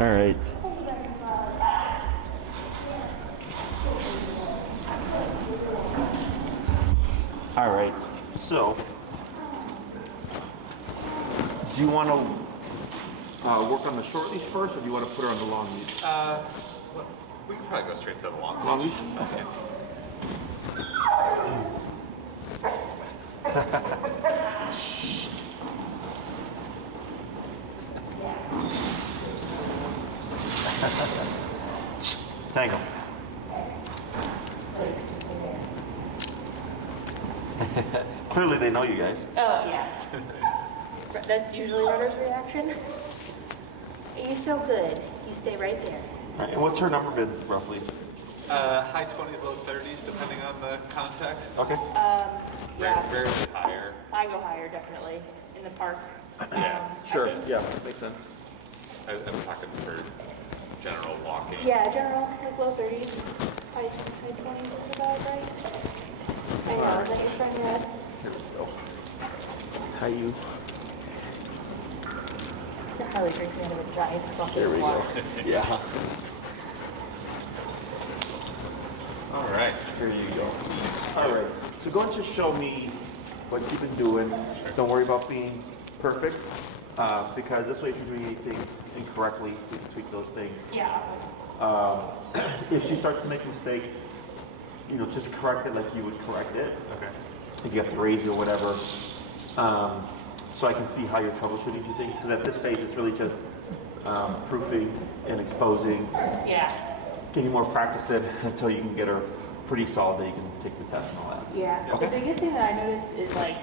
All right. All right. So, do you want to work on the short leash first, or do you want to put her on the long leash? Well, we can probably go straight to the long Long leash. leash? Okay. Tango. Clearly they know you guys. Oh, yeah. That's usually Rudder's reaction. You're so good. You stay right there. All right, and what's her number been, roughly? High 20s, low 30s, depending on the context. Okay. Yeah. Rarely higher. I go higher, definitely, in the park. Yeah. Sure, I think- yeah, makes sense. I'm talking for general walking. Yeah, general, like low 30s, high 20s is about right. I know, is that your friend yet? Here we go. How you? You're highly drinking out of a giant bucket There of we go. water. Yeah. All right. Here you go. All right. So go and just show me what you've been doing. Don't worry about being perfect, because this way if you're doing anything incorrectly, we can tweak those things. Yeah. If she starts to make a mistake, you know, just correct it like you would correct it. Okay. If you have to raise it or whatever. So I can see how you're troubleshooting two things. Because at this phase, it's really just proofing and exposing, Yeah. getting more practice in until you can get her pretty solid that you can take the test and all that. Yeah. Okay. The biggest thing that I noticed is like,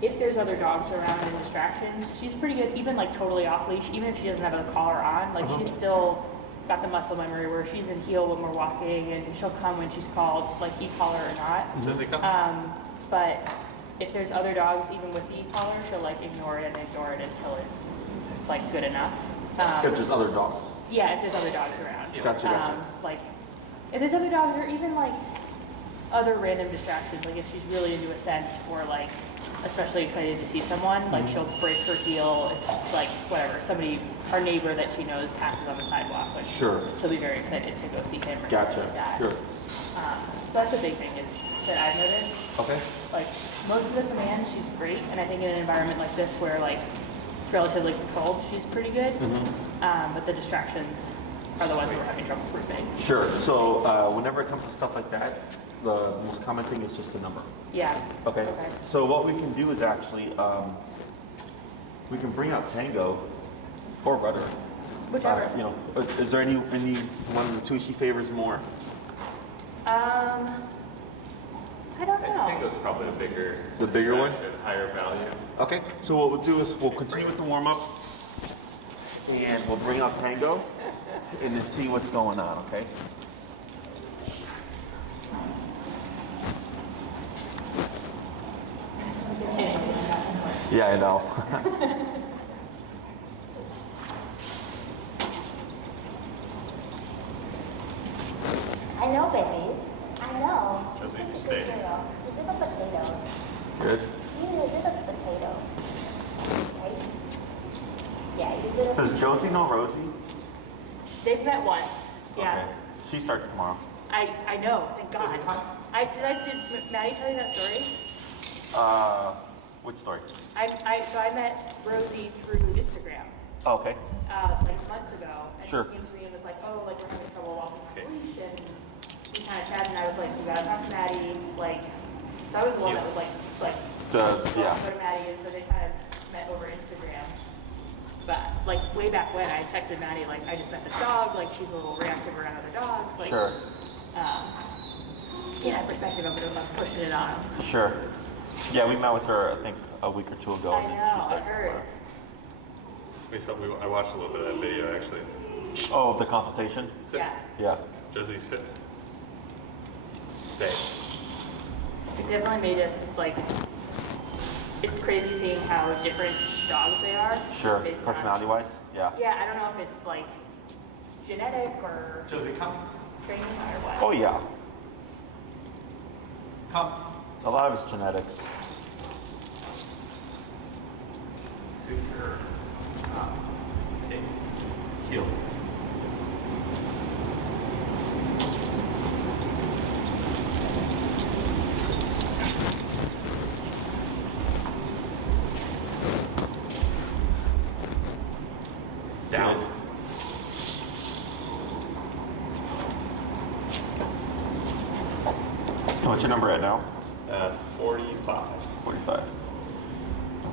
if there's other dogs around and distractions, she's pretty good, even like totally off leash, even if she doesn't have a collar on, like she's still got the muscle memory where she's in heel when we're walking and she'll come when she's called, like e-collar or not. Josie, come. But if there's other dogs, even with the e-collar, she'll like ignore it until it's like good enough. If there's other dogs. Yeah, if there's other dogs around. Gotcha. Like, if there's other dogs or even like other random distractions, like if she's really into a scent or like especially excited to see someone, like she'll break her heel if like whatever, somebody, our neighbor that she knows passes on the sidewalk, like Sure. she'll be very excited to go see him or Gotcha. something like that. Sure. So that's a big thing is that I've noticed. Okay. Like most of the command, she's great, and I think in an environment like this where like it's relatively controlled, she's pretty good. But the distractions are the ones that we're having trouble proofing. Sure. So whenever it comes to stuff like that, the most common thing is just the number. Yeah. Okay. So what we can do is actually we can bring out Tango or Rudder. Whichever. You know, is there any one of the two she favors more? I don't know. Tango's probably a bigger. The bigger one? distraction, Higher value. Okay. So what we'll do is we'll continue with the warm up, and we'll bring out Tango, and then see what's going on. Okay. Yeah, I know. I know, baby. I know. Josie, you stay. Good girl. You little potato. Good. You little potato. Right? Yeah, you little Does Josie know Rosie? They've met once. Yeah. Okay. She starts tomorrow. I know. Thank God. Did Maddie tell you that story? Which story? So I met Rosie through Instagram. Oh, okay. Like months ago, and Sure. she came to me and was like, "Oh, like we're having trouble walking the leash," and we kind of chatted, and I was like, "You gotta talk to Maddie." Like, so I was the one that was like, Yeah. go to Maddie, and so they kind of met over Instagram. But like way back when, I texted Maddie like, "I just met this dog. Like, she's a little reactive around other dogs." Like, Sure. Yeah, perspective of it, of pushing it on. Sure. Yeah, we met with her, I think, a week or two ago. I and then know, she I starts heard. tomorrow. I watched a little bit of that video actually. Oh, the consultation? Sit. Yeah. Yeah. Josie, sit. Stay. It definitely made us like. It's crazy seeing how different dogs they are. Sure. based on- Personality-wise? Yeah. Yeah, I don't know if it's like genetic or Josie, come. training or what. Oh, yeah. Come. A lot of it's genetics. Good girl. Okay. Heel. Down. What's your number at now? 45. 45.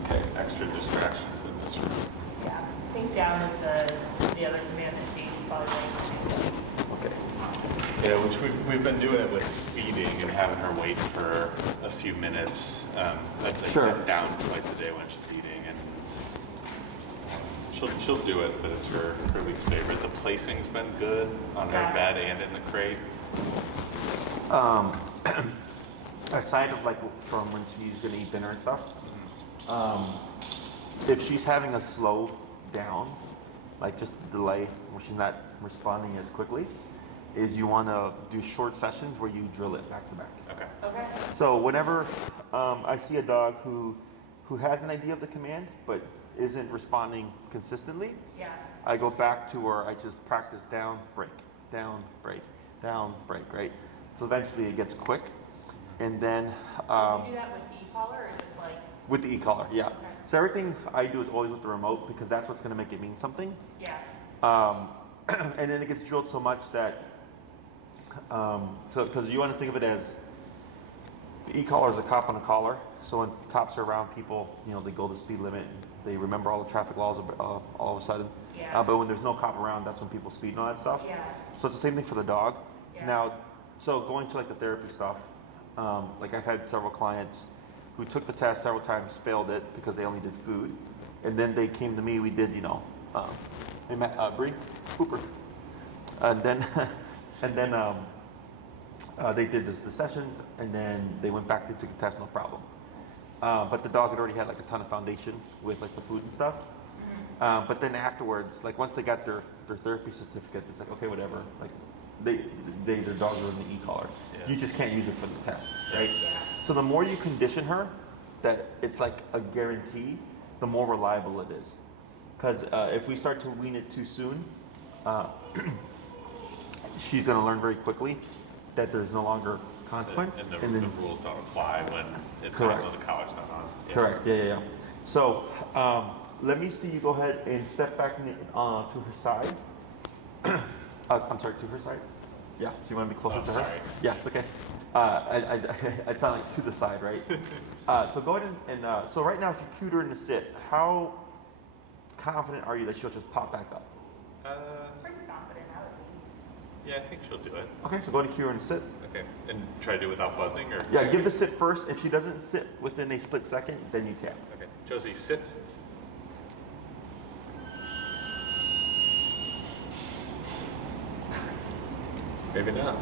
Okay. Extra distractions in this room. Yeah, I think down is the other command that James probably likes. Okay. Yeah, which we've been doing it with feeding and having her wait for a few minutes. Like Sure. down twice a day when she's eating, and she'll do it, but it's her least favorite. The placing's been good on her bed and in the crate. Aside of like from when she's gonna eat dinner and stuff, if she's having a slow down, like just a delay where she's not responding as quickly, is you want to do short sessions where you drill it back to back. Okay. Okay. So whenever I see a dog who has an idea of the command but isn't responding consistently, Yeah. I go back to where I just practice down, break, down, break, down, break, right? So eventually it gets quick, and then Do you do that with the e-collar or just like? with the e-collar, yeah. Okay. So everything I do is always with the remote because that's what's going to make it mean something. Yeah. And then it gets drilled so much that, so because you want to think of it as the e-collar is a cop on a collar. So when cops are around people, you know, they go the speed limit, they remember all the traffic laws all of a sudden. Yeah. But when there's no cop around, that's when people speed and all that stuff. Yeah. So it's the same thing for the dog. Yeah. Now, so going to like the therapy stuff, like I've had several clients who took the test several times, failed it because they only did food, and then they came to me. We did, you know, Bree, Cooper, and then they did the sessions, and then they went back. They took the test, no problem. But the dog had already had like a ton of foundation with like the food and stuff. But then afterwards, like once they got their therapy certificate, it's like okay, whatever. Like their dogs are in the e-collar. Yeah. You just can't use it for the test, right? Yeah. So the more you condition her, that it's like a guarantee, the more reliable it is. Because if we start to wean it too soon, she's going to learn very quickly that there's no longer consequence. And the rules don't apply when it's Correct. on, when the collar's not on. Yeah. Correct. Yeah. So let me see you go ahead and step back to her side. I'm sorry, to her side. Yeah. So you want to be closer Oh, to her? sorry. Yeah, it's okay. I sound like to the side, right? So go ahead and so right now, if you cued her in the sit, how confident are you that she'll just pop back up? Pretty confident, I would be. Yeah, I think she'll do it. Okay, so go ahead and cue her in the sit. Okay. And try to do it without buzzing, or? Yeah, give the sit first. If she doesn't sit within a split second, then you tap. Okay. Josie, sit. Maybe not.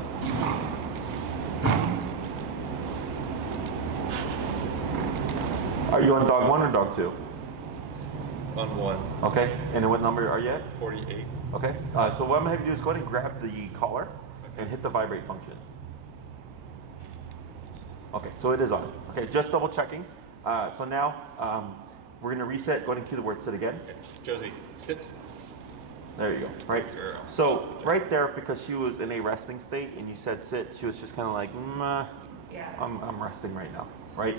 Are you on dog 1 or dog 2? On 1. Okay, and then what number are you at? 48. Okay, so what I'm going to have you do is go ahead and grab the collar and hit the vibrate function. Okay, so it is on. Okay, just double checking. So now we're going to reset. Go ahead and cue the word sit again. Okay. Josie, sit. There you go, right? Girl. So right there, because she was in a resting state and you said sit, she was just kind of like, Yeah. I'm resting right now, right?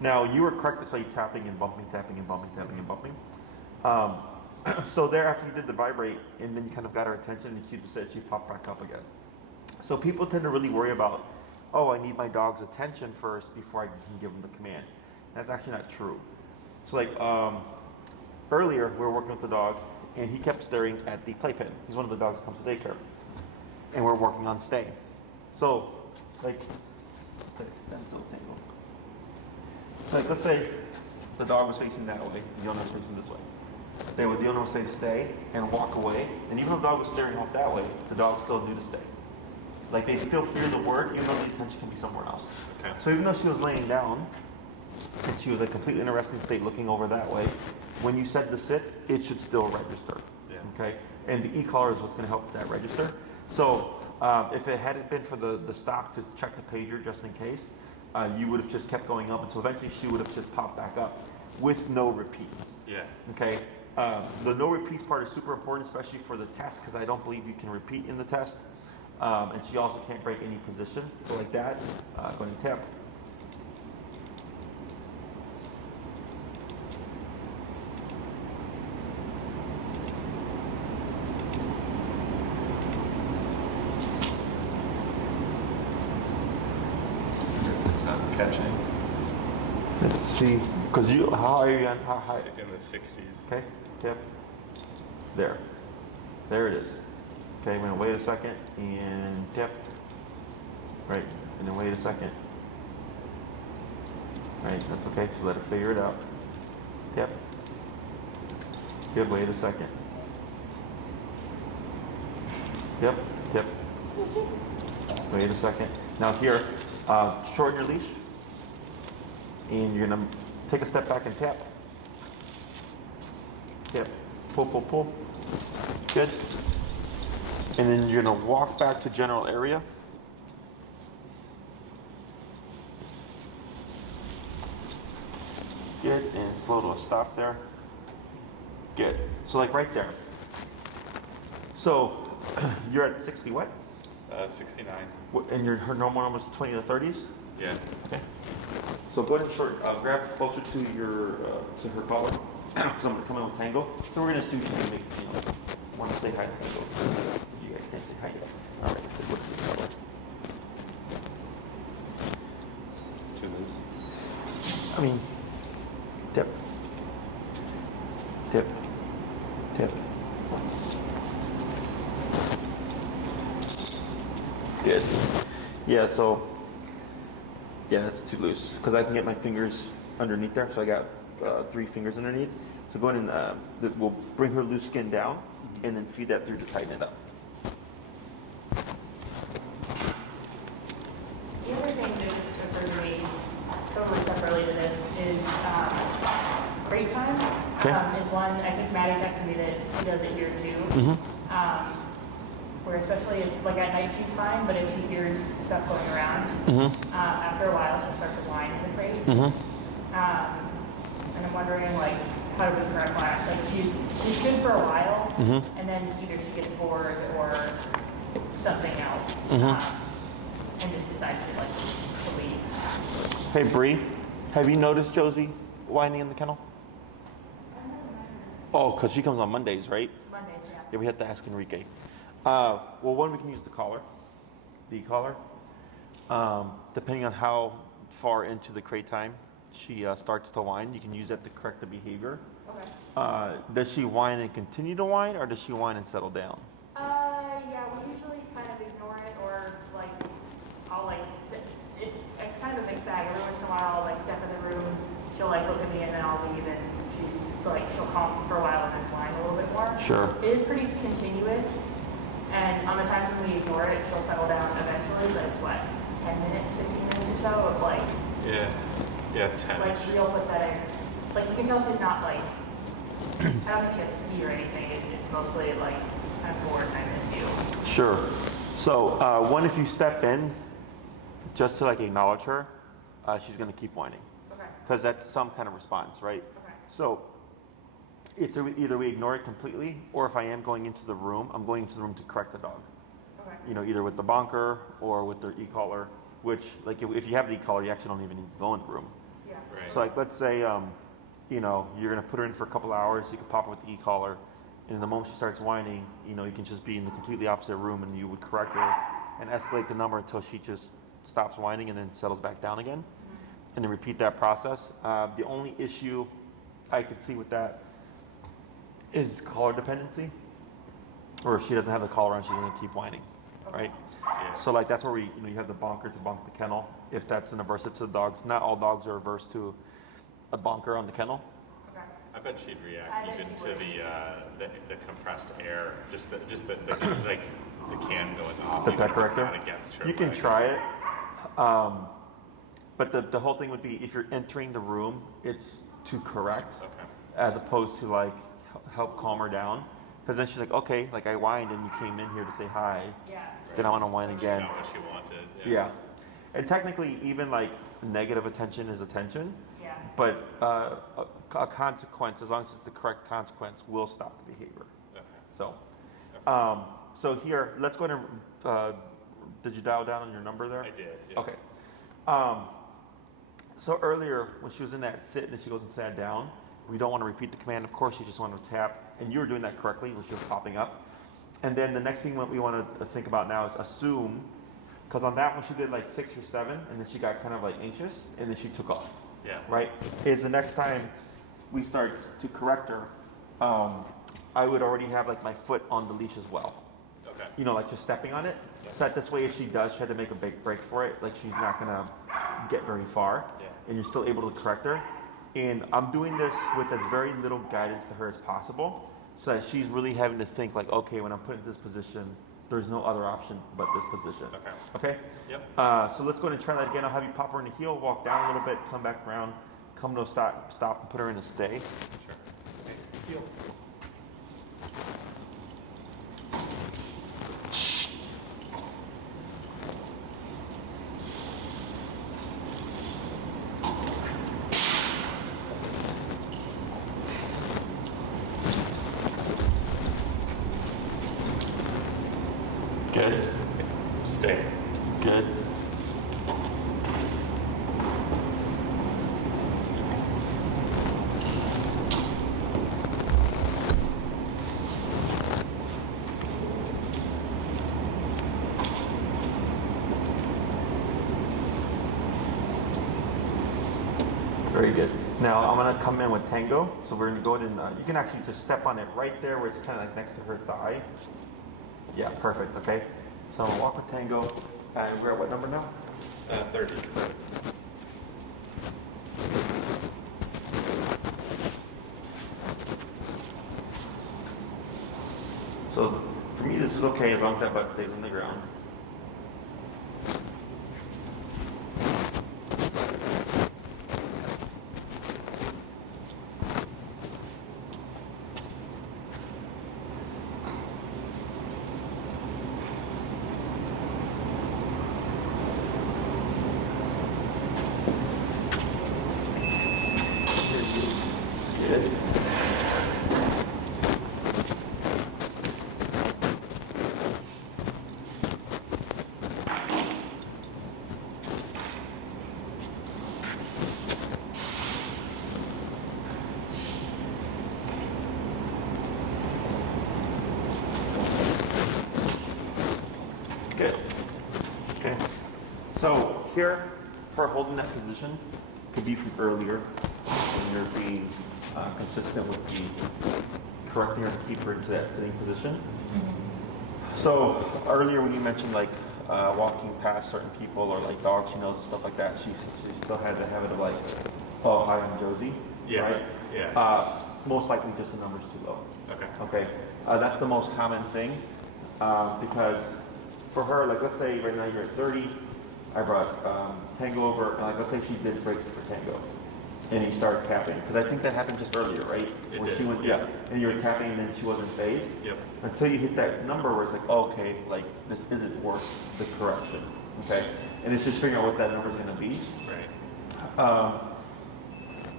Now you were correct to say tapping and bumping, tapping and bumping, tapping and bumping. So there, after you did the vibrate and then you kind of got her attention and she said she popped back up again. So people tend to really worry about, oh, I need my dog's attention first before I can give them the command. That's actually not true. So like earlier, we were working with the dog and he kept staring at the playpen. He's one of the dogs that comes to daycare. And we're working on stay. So like, stand still, tango. So like, let's say the dog was facing that way, the owner was facing this way. The owner would say stay and walk away, and even though the dog was staring off that way, the dog still knew to stay. Like they still hear the word, even though the attention can be somewhere else. Okay. So even though she was laying down, and she was like completely in a resting state looking over that way, when you said to sit, it should still register. Yeah. Okay? And the e-collar is what's going to help that register. So if it hadn't been for the stop to check the pager just in case, you would have just kept going up, and so eventually she would have just popped back up with no repeats. Yeah. Okay? The no repeats part is super important, especially for the test, because I don't believe you can repeat in the test. And she also can't break any position. So like that, go ahead and tap. see, because how are you on, how high? In the 60s. Okay, yep. There. There it is. Okay, we're gonna wait a second and tip. Right, and then wait a second. Right, that's okay, so let it figure it out. Tip. Good, wait a second. Yep, tip. Wait a second. Now here, shorten your leash. And you're gonna take a step back and tap. Tap. Pull, pull, pull. Good. And then you're gonna walk back to general area. Good, and slow to a stop there. Good. So like right there. So you're at 60 what? 69. And her normal number is 20 to 30s? Yeah. Okay. So go ahead and grab closer to your to her collar, because I'm gonna come in with Tango. So we're gonna see if you can make want to say hi to Tango. You guys can't say hi yet. All right. So what's the color? Too loose. I mean, tip, tip, tip. Good. Yeah. So. Yeah, it's too loose because I can get my fingers underneath there. So I got 3 fingers underneath. So go ahead and we'll bring her loose skin down and then feed that through to tighten it up. The other thing that just occurred to me, totally separately to this, is break time. Okay. Is one, I think Maddie texted me that she does it here too. Mm-hmm. Where especially if, like at night she's fine, but if she hears stuff going around, after a while she'll start to whine in the crate. And I'm wondering like how to do the correct line. Like she's good for a while, and then either she gets bored or something else, and just decides to leave. Hey Bree, have you noticed Josie whining in the kennel? Oh, because she comes on Mondays, right? Mondays, yeah. Yeah, we have to ask Enrique. Well, one, we can use the collar. Depending on how far into the crate time she starts to whine, you can use that to correct the behavior. Okay. Does she whine and continue to whine, or does she whine and settle down? Yeah, we usually kind of ignore it, or like, I'll like, it's kind of a mixed bag. Every once in a while I'll like step in the room, she'll like look at me and then I'll leave and she'll calm for a while and then whine a little bit more. Sure. It is pretty continuous, and on the times when we ignore it, she'll settle down eventually, but it's what, 10 minutes, 15 minutes or so of like, Yeah, 10. like real pathetic. Like you can tell she's not like, I don't think she has to pee or anything. It's mostly like, I'm bored and I miss you. Sure. So, one, if you step in just to like acknowledge her, she's going to keep whining. Okay. Because that's some kind of response, right? Okay. So, it's either we ignore it completely, or if I am going into the room, I'm going into the room to correct the dog. Okay. You know, either with the bonker or with their e-collar, which, like, if you have the e-collar, you actually don't even need to go in the room. Yeah. Right. So, like, let's say, you know, you're going to put her in for a couple hours, you can pop her with the e-collar, and the moment she starts whining, you know, you can just be in the completely opposite room and you would correct her and escalate the number until she just stops whining and then settles back down again. And then repeat that process. The only issue I could see with that is collar dependency. Or if she doesn't have the collar on, she's going to keep whining, right? Yeah. So like that's where you have the bonker to bonk the kennel. If that's an aversive to the dogs, not all dogs are averse to a bonker on the kennel. Okay. I bet she'd react I bet even she to would. the compressed air, just the like the can going off. The even pet if it's corrector? not against her You can leg. try it. But the whole thing would be if you're entering the room, it's to correct Okay. as opposed to like help calm her down. Because then she's like, okay, like I whined and you came in here to say hi. Yeah. Then I want to whine again. Got what she wanted. Yeah. And technically, even like negative attention is attention. Yeah. But a consequence, as long as it's the correct consequence, will stop the behavior. Okay. So, so here, let's go ahead and, did you dial down on your number there? I did. Yeah. Okay. So earlier, when she was in that sit and she goes and sat down, we don't want to repeat the command. Of course, you just want to tap, and you were doing that correctly when she was popping up. And then the next thing that we want to think about now is assume, because on that one she did like 6 or 7, and then she got kind of like anxious, and then she took off. Yeah. right? Is the next time we start to correct her, I would already have like my foot on the leash as well. Okay. You know, like just stepping on it. Yeah. So that this way, if she does try to make a big break for it, like she's not gonna get very far, Yeah. and you're still able to correct her. And I'm doing this with as very little guidance to her as possible, so that she's really having to think like, okay, when I'm put in this position, there's no other option but this position. Okay. Okay? Yep. So let's go ahead and try that again. I'll have you pop her in the heel, walk down a little bit, come back around, come to a stop, and put her in a stay. Sure. Okay. Heel. Good. Stay. Good. Very good. Now I'm gonna come in with tango. So we're gonna go ahead and you can actually just step on it right there where it's kind of like next to her thigh. Yeah, perfect. Okay. So I'm gonna walk with tango, and we're at what number now? 30. So for me, this is okay as long as that butt stays on the ground. Good. Good. Okay. So here, for holding that position, could be from earlier when you're being consistent with the correcting her to keep her into that sitting position. So earlier when you mentioned like walking past certain people or like dogs she knows and stuff like that, she still had the habit of like, oh hi, I'm Josie. Yeah. Right? Yeah. Most likely just the number's too low. Okay. Okay, that's the most common thing because for her, like let's say right now you're at 30, I brought tango over, and like let's say she did break for tango, and you started tapping, because I think that happened just earlier, right? It Where did, she went, yeah. and you were tapping, and then she wasn't phased. Yep. Until you hit that number where it's like, oh, okay, like this isn't worth the correction, okay? And it's just figuring out what that number is going to be. Right.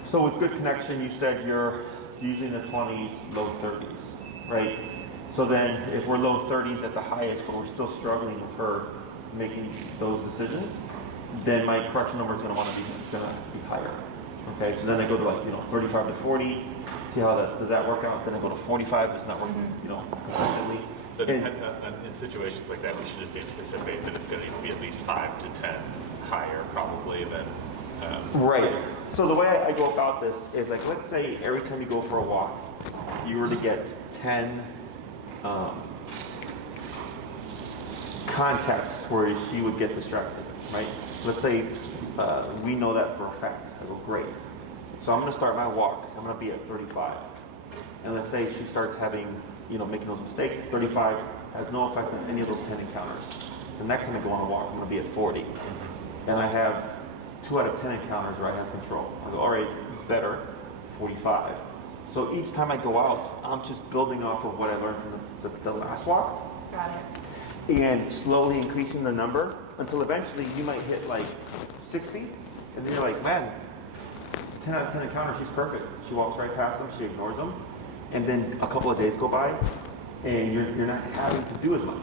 So with good connection, you said you're usually in the 20s, low 30s, right? So then if we're low 30s at the highest, but we're still struggling with her making those decisions, then my correction number is going to be higher. Okay, so then I go to like 35 to 40. See how does that work out? Then I go to 45. It's not working consistently. So And- in situations like that, we should just anticipate that it's going to be at least 5 to 10 higher probably than. Right. So the way I go about this is like, let's say every time you go for a walk, you were to get 10 contacts where she would get distracted, right? Let's say we know that for a fact. I go, great. So I'm going to start my walk. I'm going to be at 35. And let's say she starts having, making those mistakes. 35 has no effect on any of those 10 encounters. The next time I go on a walk, I'm going to be at 40. And I have 2 out of 10 encounters where I have control. I go, all right, better, 45. So each time I go out, I'm just building off of what I learned from the last walk. Got it. And slowly increasing the number until eventually you might hit like 60. And then you're like, man, 10 out of 10 encounters, she's perfect. She walks right past them, she ignores them. And then a couple of days go by and you're not having to do as much.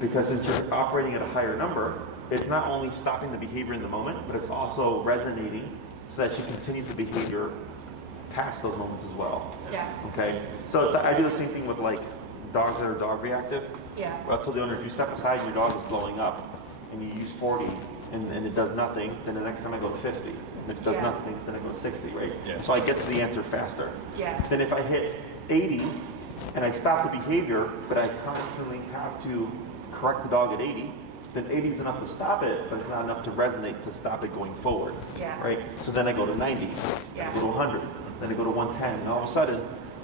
Because since you're operating at a higher number, it's not only stopping the behavior in the moment, but it's also resonating so that she continues the behavior past those moments as well. Yeah. Okay? So I do the same thing with like dogs that are dog reactive. Yeah. I told the owner, if you step aside and your dog is blowing up and you use 40 and it does nothing, then the next time I go to 50. And if it does Yeah. nothing, then I go 60, right? Yeah. So I get to the answer faster. Yeah. Then if I hit 80 and I stop the behavior, but I constantly have to correct the dog at 80, then 80 is enough to stop it, but it's not enough to resonate to stop it going forward. Yeah. Right? So then I go to 90, Yeah. I go to 100, then I go to 110, and all of a sudden,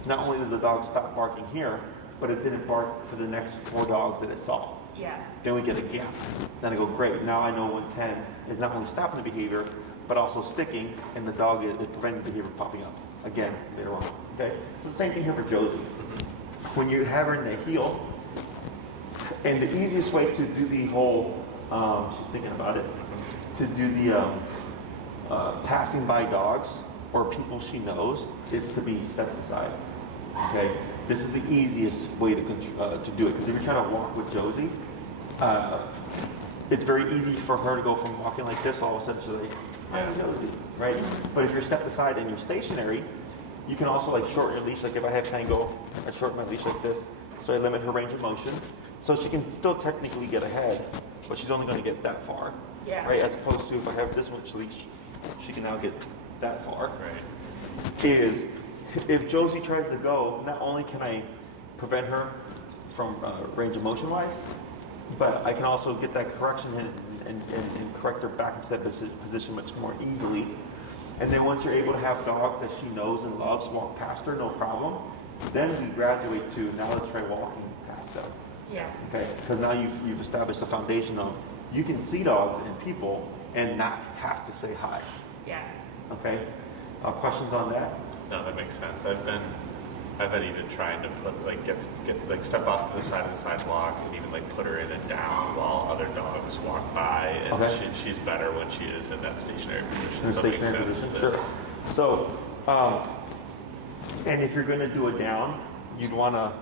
not only did the dog stop barking here, but it didn't bark for the next 4 dogs that it saw. Yeah. Then we get a gap. Then I go, great, now I know 110 is not only stopping the behavior, but also sticking, and the dog is preventing the behavior popping up again later on. Okay? So the same thing here for Josie. When you have her in the heel, and the easiest way to do the whole, she's thinking about it, to do the passing by dogs or people she knows is to be stepped aside. Okay? This is the easiest way to do it, because if you're trying to walk with Josie, it's very easy for her to go from walking like this, all of a sudden she's like, hi, Josie, right? But if you're stepped aside and you're stationary, you can also like shorten your leash. Like if I have Tango, I shorten my leash like this, so I limit her range of motion. So she can still technically get ahead, but she's only going to get that far. Yeah. Right? As opposed to if I have this much leash, she can now get that far. Right. Is if Josie tries to go, not only can I prevent her from range of motion wise, but I can also get that correction and correct her back into that position much more easily. And then once you're able to have dogs that she knows and loves walk past her, no problem, then we graduate to now let's try walking past them. Yeah. Okay, because now you've established the foundation of you can see dogs and people and not have to say hi. Yeah. Okay, questions on that? No, that makes sense. I've been even trying to put get step off to the side of the sidewalk and even like put her in and down while other dogs walk by, and Okay. she's better when she is in that stationary position. In So it makes stationary sense. position, sure. So, and if you're going to do it down, you'd want to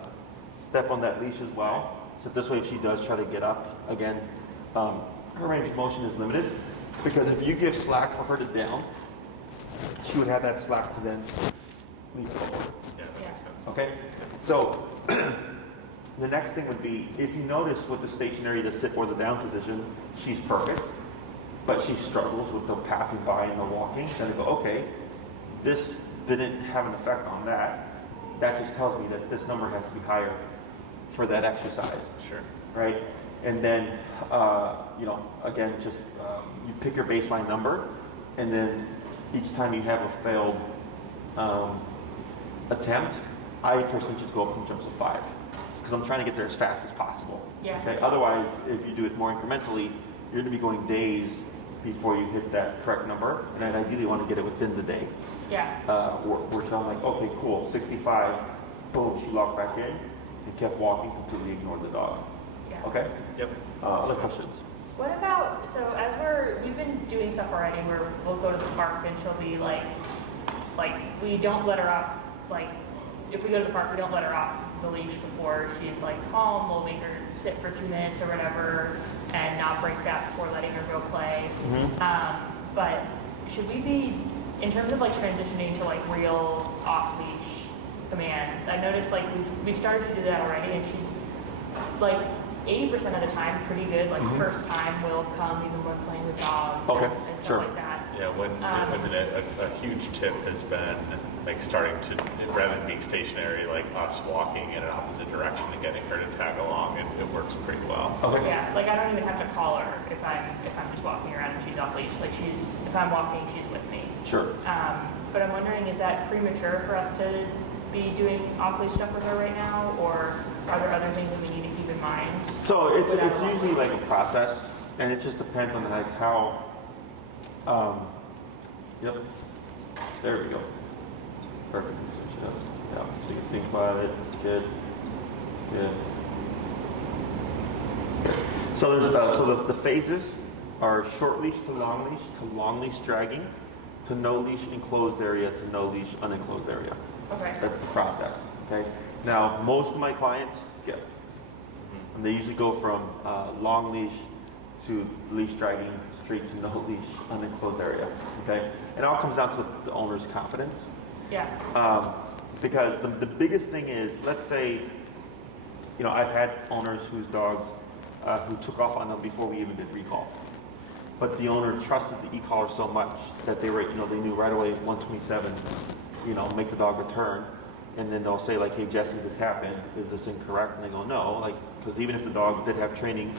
step on that leash as well. So this way, if she does try to get up again, her range of motion is limited, because if you give slack for her to down, she would have that slack to then leap forward. Yeah, that makes sense. Okay, so the next thing would be, if you notice with the stationary, the sit or the down position, she's perfect, but she struggles with the passing by and the walking, then I go, okay, this didn't have an effect on that. That just tells me that this number has to be higher for that exercise, Sure. right? And then, again, just you pick your baseline number, and then each time you have a failed attempt, I personally just go up in terms of 5, because I'm trying to get there as fast as possible. Yeah. Okay. Otherwise, if you do it more incrementally, you're going to be going days before you hit that correct number, and I'd ideally want to get it within the day. Yeah. Where I'm like, okay, cool, 65, boom, she locked back in and kept walking, completely ignored the dog. Yeah. Okay. Yep. Other questions? What about, so as we've been doing stuff already where we'll go to the park and she'll be like, we don't let her off, like, if we go to the park, we don't let her off the leash before she's like calm. We'll make her sit for 2 minutes or whatever and not break that before letting her go play. But should we be, in terms of like transitioning to like real off-leash commands, I noticed like we've started to do that already, and she's like 80% of the time pretty good. Like first time will come even when playing with dogs Okay, and stuff sure. like that. Yeah, a huge tip has been like starting to, rather than being stationary, like us walking in an opposite direction and getting her to tag along, and it works pretty well. Okay. Yeah, like I don't even have to call her if I'm just walking around and she's off leash. Like if I'm walking, she's with me. Sure. But I'm wondering, is that premature for us to be doing off leash stuff with her right now, or are there other things that we need to keep in mind? So it's Without usually walking? like a process, and it just depends on like how. Yep. There we go. Perfect. Yeah. So you think about it. Good. Good. So there's the phases are short leash to long leash dragging, to no leash enclosed area, to no leash unenclosed area. Okay. That's the process. Okay. Now most of my clients skip, and they usually go from long leash to leash dragging straight to no leash unenclosed area. Okay. It all comes down to the owner's confidence. Yeah. Because the biggest thing is, let's say, I've had owners whose dogs who took off on them before we even did recall. but the owner trusted the e-collar so much that they were, they knew right away 127, make the dog return. And then they'll say like, hey, Jesse, this happened. Is this incorrect? And they go, no, like, because even if the dog did have training,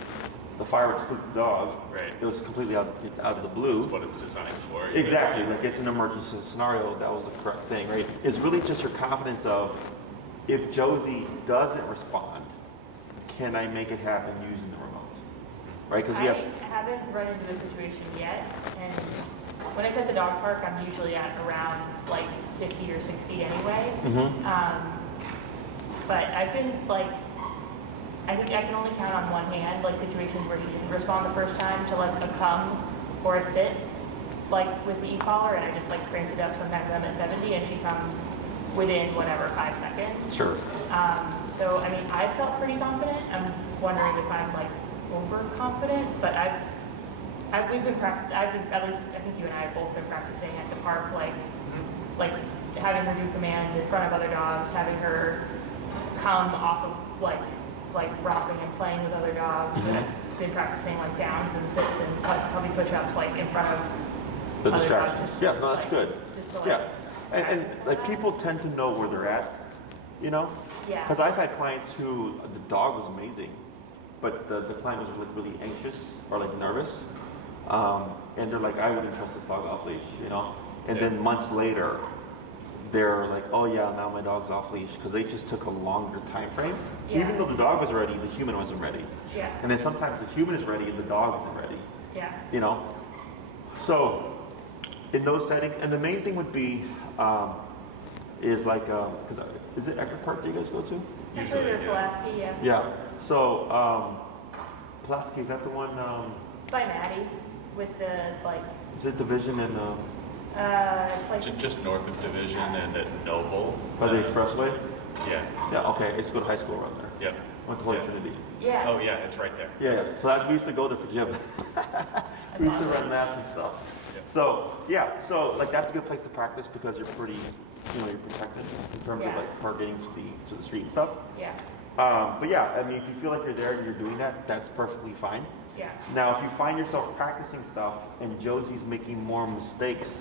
the fireworks spooked the dog. Right. It was completely out of the blue. That's what it's designed for. Exactly. Like it's an emergency scenario. That was the correct thing, right? It's really just your confidence of, if Josie doesn't respond, can I make it happen using the remote? Right? Because we I have. haven't run into the situation yet, and when it's at the dog park, I'm usually at around like 50 or 60 anyway. But I've been like, I think I can only count on one hand, like situations where she didn't respond the first time to like a come or a sit, like with the e-collar, and I just like cranked it up. Sometimes I'm at 70 and she comes within whatever 5 seconds. Sure. So I mean, I felt pretty confident. I'm wondering if I'm like overconfident, but we've been at least I think you and I have both been practicing at the park, like having her do commands in front of other dogs, having her come off of like romping and playing with other dogs. And I've been practicing like downs and sits and puppy push-ups like in front of The other distractions. dogs, Yeah, no, that's good. Just to, Yeah. And practice like that. people tend to know where they're at, Yeah. Because I've had clients who the dog was amazing, but the client was like really anxious or like nervous, and they're like, I wouldn't trust this dog off leash, And then months later, they're like, oh yeah, now my dog's off leash, because they just took a longer time frame. Yeah. Even though the dog was ready, the human wasn't ready. Yeah. And then sometimes the human is ready and the dog isn't ready. Yeah. So in those settings, and the main thing would be is like, because is it Eckerd Park that you guys go to? Usually, Usually Pulaski, yeah. Yeah. So Pulaski, is that the one? It's by Maddie with the like. Is it Division and It's like Just north of Division and at Noble. by the Expressway? Yeah. Yeah. Okay. I used to go to high school around there. Yep. Went to Holy Yeah. Trinity. yeah. Oh yeah, it's right there. Yeah. So we used to go there for gym. We used to run laps and stuff. Yeah. So yeah. So like that's a good place to practice because you're pretty, you're protected in terms of Yeah. like her getting to the street and stuff. Yeah. But yeah, I mean, if you feel like you're there and you're doing that, that's perfectly fine. Yeah. Now, if you find yourself practicing stuff and Josie's making more mistakes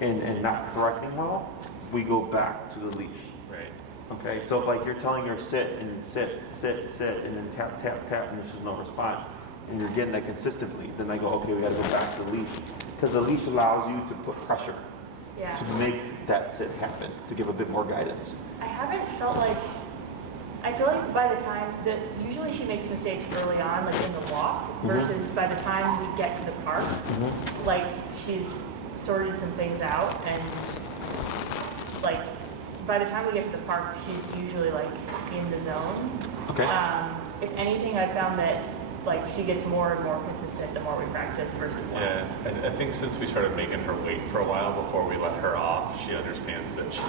and not correcting well, we go back to the leash. Right. Okay, so if like you're telling her sit and then sit, and then tap, tap, tap, and there's just no response, and you're getting that consistently, then I go, okay, we gotta go back to the leash. Because the leash allows you to put pressure Yeah. to make that sit happen, to give a bit more guidance. I haven't felt like. I feel like by the time that usually she makes mistakes early on, like in the walk, versus by the time we get to the park, like she's sorted some things out, and like by the time we get to the park, she's usually like in the zone. Okay. If anything, I found that like she gets more and more consistent the more we practice versus Yeah, once. I think since we started making her wait for a while before we let her off, she understands that she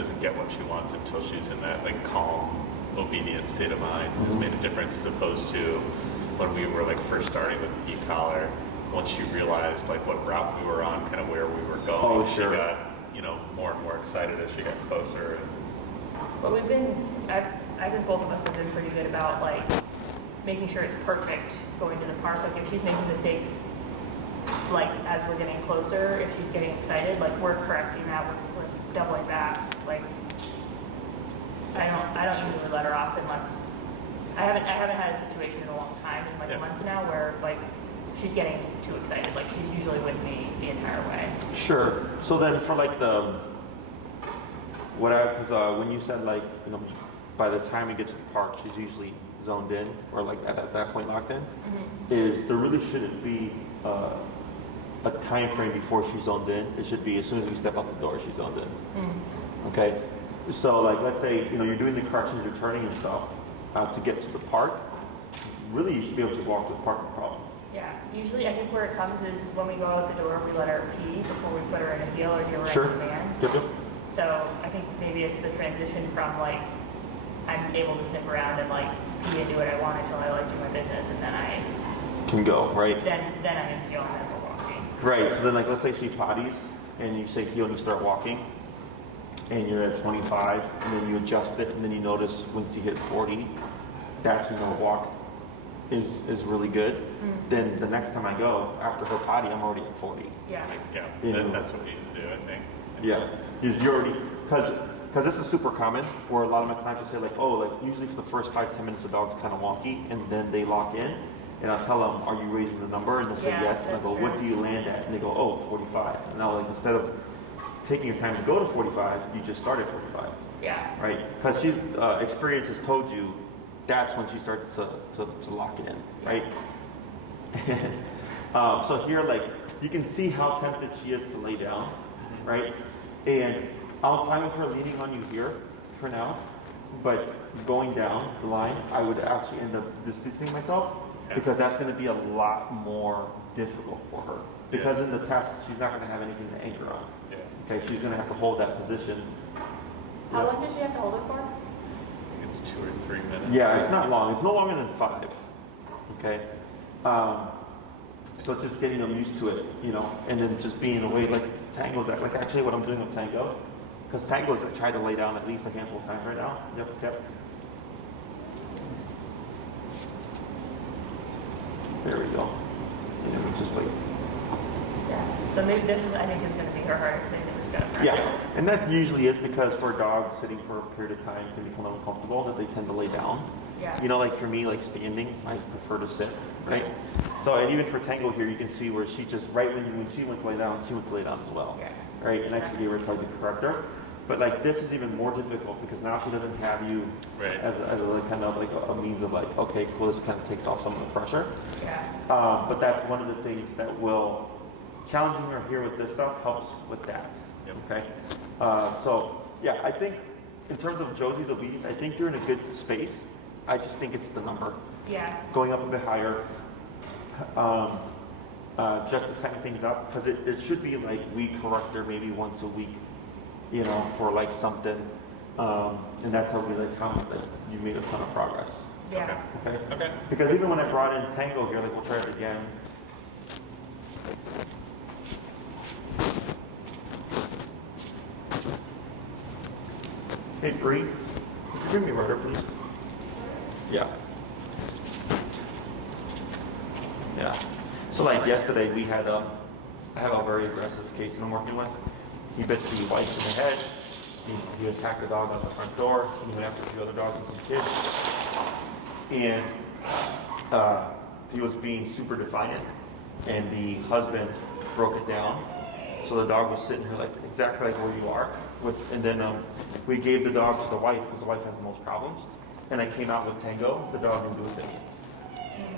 doesn't get what she wants until she's in that like calm, obedient state of mind. Has made a difference as opposed to when we were like first starting with the e-collar. Once she realized like what route we were on, kind of where we were going, Oh, sure. she got more and more excited as she got closer. But I think both of us have been pretty good about like making sure it's perfect going to the park. Like if she's making mistakes, like as we're getting closer, if she's getting excited, like we're correcting that, we're doubling back. Like I don't usually let her off unless I haven't had a situation in a long time, in like months now, where like she's getting too excited. Like she's usually with me the entire way. Sure. So then for like because when you said like, by the time we get to the park, she's usually zoned in or like at that point locked in, is there really shouldn't be a time frame before she's zoned in. It should be as soon as we step out the door, she's zoned in. Okay. So like, let's say, you're doing the corrections, you're turning and stuff to get to the park. Really, you should be able to walk to the park, no problem. Yeah, usually I think where it comes is when we go out the door, we let her pee before we put her in a heel or give her Sure. any commands. Yep. So I think maybe it's the transition from like, I'm able to sniff around and like pee and do what I want until I like do my business, and then Can go, right? then I'm in heel and then we're walking. Right, so then like, let's say she potties and you say heel and you start walking and you're at 25 and then you adjust it and then you notice once you hit 40, that's when you'll walk is really good, then the next time I go after her potty, I'm already at 40. Yeah. Yeah, You know. that's what we need to do, I think. Yeah, you're already, because this is super common where a lot of my clients will say like, oh, like usually for the first 5-10 minutes the dog's kind of wonky and then they lock in and I'll tell them, are you raising the number? And they'll say Yeah, yes. And I that's go, what true. do you land at? And they go, oh, 45. And now like instead of taking your time to go to 45, you just start at 45, Yeah. right? Because she's experience has told you that's when she starts to lock it in, right? So here, like, you can see how tempted she is to lay down, right? And I'm fine with her leaning on you here for now, but going down the line, I would actually end up distancing myself because that's going to be a lot more difficult for her. Because in the test, she's not going to have anything to anchor on. Yeah. Okay, she's going to have to hold that position. How long does she have to hold it for? It's 2 or 3 minutes. Yeah, it's not long. It's no longer than 5. Okay. So it's just getting them used to it, you know, and then just being away. Like Tango's like actually what I'm doing with Tango, because Tango's tried to lay down at least a handful of times right now. Yep. There we go. And then we just wait. Yeah. So maybe this is, I think, is going to be her hardest thing that we've got to practice. Yeah, and that usually is because for dogs sitting for a period of time can become uncomfortable that they tend to lay down. Yeah. You know, like for me, like standing, I prefer to sit, right? So, and even for Tango here, you can see where she just, right when she went to lay down, she went to lay down as well. Yeah. Right, and I actually gave her a tug to correct her. But like this is even more difficult because now she doesn't have you Right. as a like, kind of like a means of like, okay, cool, this kind of takes off some of the pressure. Yeah. But that's one of the things that will, challenging her here with this stuff helps with that. Yep. Okay. So yeah, I think in terms of Josie's obedience, I think you're in a good space. I just think it's the number. Yeah. Going up a bit higher, just to tighten things up, because it should be like we correct her maybe once a week, you know, for like something, and that's how we like found that you made a ton of progress. Yeah. Okay. Because even when I brought in Tango here, like we'll try it again. Hey Bree, could you bring me a rudder, please? Yeah. Yeah. So like yesterday we had I have a very aggressive case that I'm working with. He bit the wife in the head. He attacked the dog on the front door. He went after a few other dogs and some kids. And he was being super defiant. And the husband broke it down. So the dog was sitting here like exactly like where you are. And then we gave the dog to the wife because the wife has the most problems. And I came out with Tango. The dog didn't do a thing.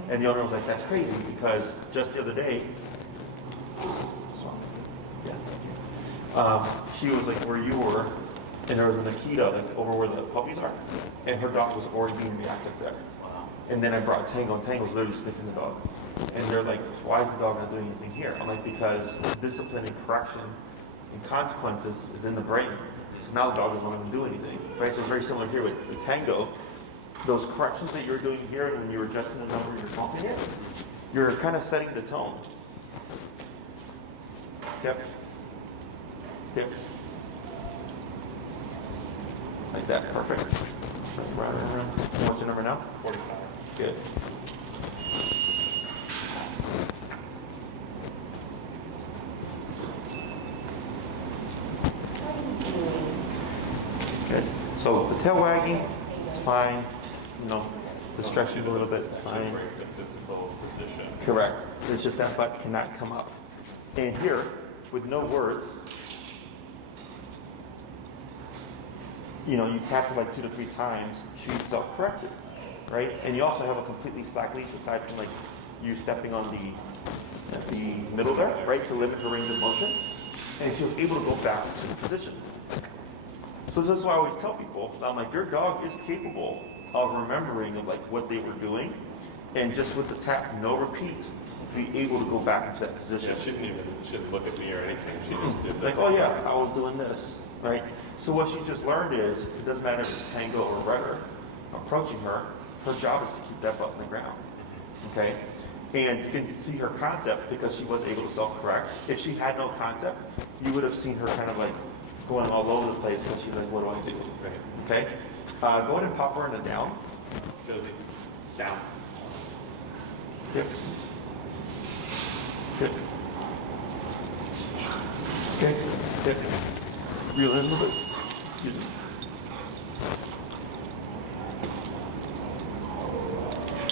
And the owner was like, that's crazy because just the other day, she was like where you were, and there was an Akita like over where the puppies are, and her dog was already being reactive there. Wow. And then I brought Tango, and Tango's literally sniffing the dog. And they're like, why is the dog not doing anything here? I'm like, because discipline and correction and consequences is in the brain. So now the dog doesn't want to do anything, right? So it's very similar here with Tango. Those corrections that you're doing here when you're adjusting the number, you're bumping it, you're kind of setting the tone. Yep. Like that, perfect. Round and round. And what's your number now? 45. Good. Good. So the tail wagging, it's fine. You know, the stretching a little bit, it's fine. Break the physical position. Correct. It's just that butt cannot come up. And here, with no words, you know, you tap her like 2 to 3 times, she's self-corrected, right? And you also have a completely slack leash aside from like you stepping on the middle there, right, to limit her range of motion. And she was able to go back to the position. So this is why I always tell people, I'm like, your dog is capable of remembering of like what they were doing, and just with the tap, no repeat, be able to go back into that position. Yeah, she shouldn't look at me or anything. She just did Like, that. oh yeah, I was doing this, right? So what she just learned is, it doesn't matter if it's Tango or Rudder approaching her, her job is to keep that butt on the ground, okay? And you can see her concept because she was able to self-correct. If she had no concept, you would have seen her kind of like going all over the place because she's like, what do I do? Right. Okay? Go ahead and pop her in a down. Josie. Down. Dip. Dip. Okay. Dip. Reel in a little bit. Excuse me.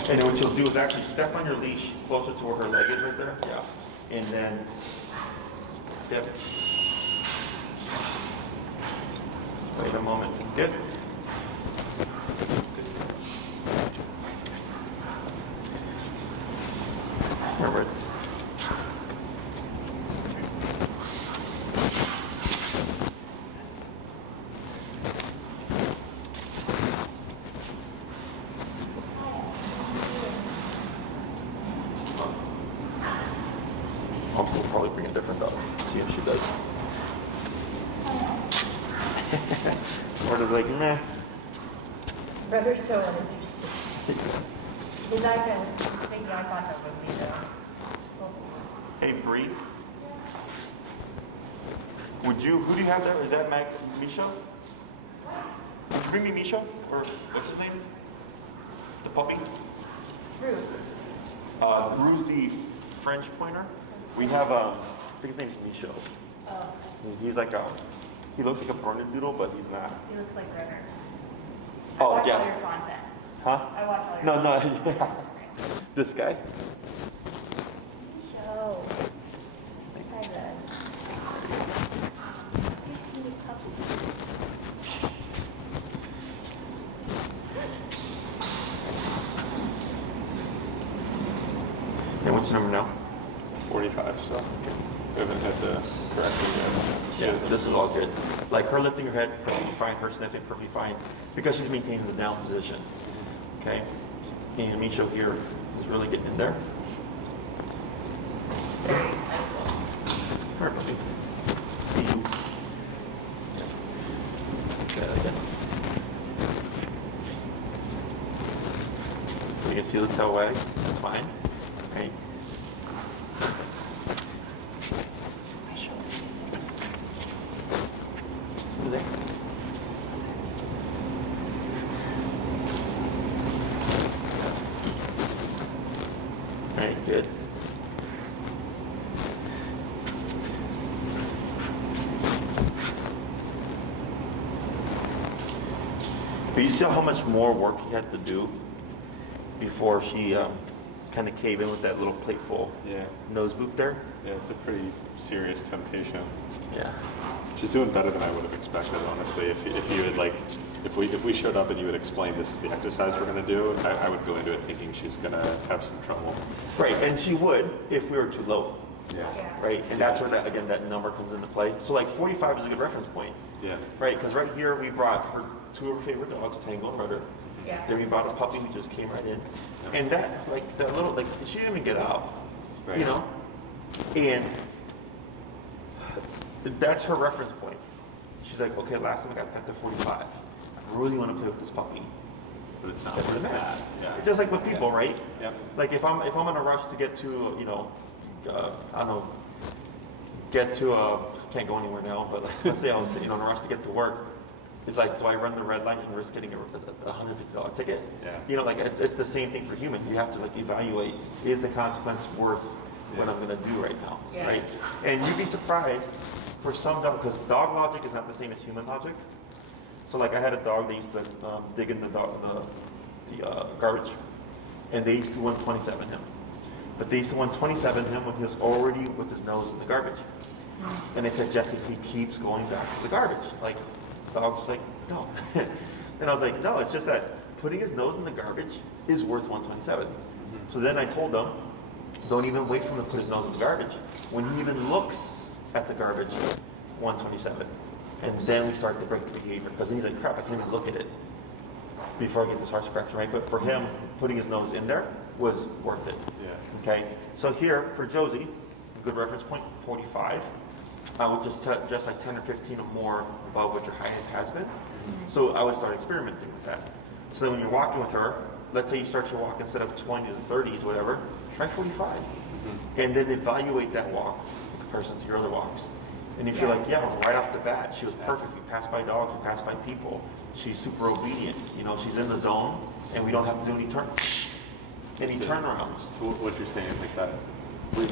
And then what you'll do is actually step on your leash closer to where her leg is right there. Yeah. And then dip. Wait a moment. Good. Remember. Uncle will probably bring a different dog. See if she does. Or they're like, nah. Brother's so uninterested. His eye kind of making eye contact with me though. Hey, Bree. Would you, who do you have there? Is that Misha? Would you bring me Misha? Or what's his name? The puppy? Rude. Rue's the French pointer. We have, I think his name's Misha. Oh, He's like he looks like a Bernedoodle, but he's not. he looks like Renner. Oh, I watch yeah. all your content. Huh? I watch all your No, content. no, yeah. This guy? Show. Hi, bud. Cute puppy. And what's your number now? 45, so we haven't had the correction yet. Yeah, this is all good. Like her lifting her head, perfectly fine. Her sniffing, perfectly fine. Because she's maintaining the down position. Okay? And Misha here is really getting in there. All right, puppy. You. Good, again. You can see the tail wag. That's fine. Okay. There. All right, good. But you see how much more work he had to do before she kind of caved in with that little plateful Yeah, nose boot there? yeah, it's a pretty serious temptation. Yeah. She's doing better than I would have expected, honestly. If you had like, if we showed up and you had explained this the exercise we're gonna do, I would go into it thinking she's gonna have some trouble. Right, and she would if we were too low, Yeah. right? And that's where that, again, that number comes into play. So like 45 is a good reference point, Yeah. right? Because right here we brought her two of her favorite dogs, Tango and Rudder. Yeah. Then we bought a puppy who just came right in. And that, like, that little, like, she didn't even get up, Right. you know? And that's her reference point. She's like, okay, last time I got tapped at 45. I really want to play with this puppy. But it's not That's what like it is. that. Yeah. Just like with people, right? Yep. Like if I'm in a rush to get to, you know, I don't know, get to can't go anywhere now, but let's say I was, you know, in a rush to get to work. It's like, do I run the red light and risk getting a $150 ticket? Yeah. You know, like it's the same thing for humans. You have to like evaluate, is the consequence worth what I'm gonna do right now, Yeah. right? And you'd be surprised for some dogs, because dog logic is not the same as human logic. So like I had a dog that used to dig in the garbage, and they used to 127 him. But they used to 127 him when he was already with his nose in the garbage. And they said, Jesse, he keeps going back to the garbage. Like, the dog's like, no. And I was like, no, it's just that putting his nose in the garbage is worth 127. So then I told them, don't even wait for him to put his nose in the garbage. When he even looks at the garbage, 127. And then we start to break the behavior. Because then he's like, crap, I can't even look at it before I get this harsh correction, right? But for him, putting his nose in there was worth it. Yeah. Okay, so here for Josie, good reference point, 45. Which is just like 10 or 15 or more above what your highest has been. So I would start experimenting with that. So then when you're walking with her, let's say you start your walk instead of 20 to the 30s, whatever, try 45. And then evaluate that walk in comparison to your other walks. And if you're like, yeah, right off the bat, she was perfect. We passed by dogs, we passed by people. She's super obedient. You know, she's in the zone, and we don't have to do any turns. any turnarounds. So what you're saying is like that,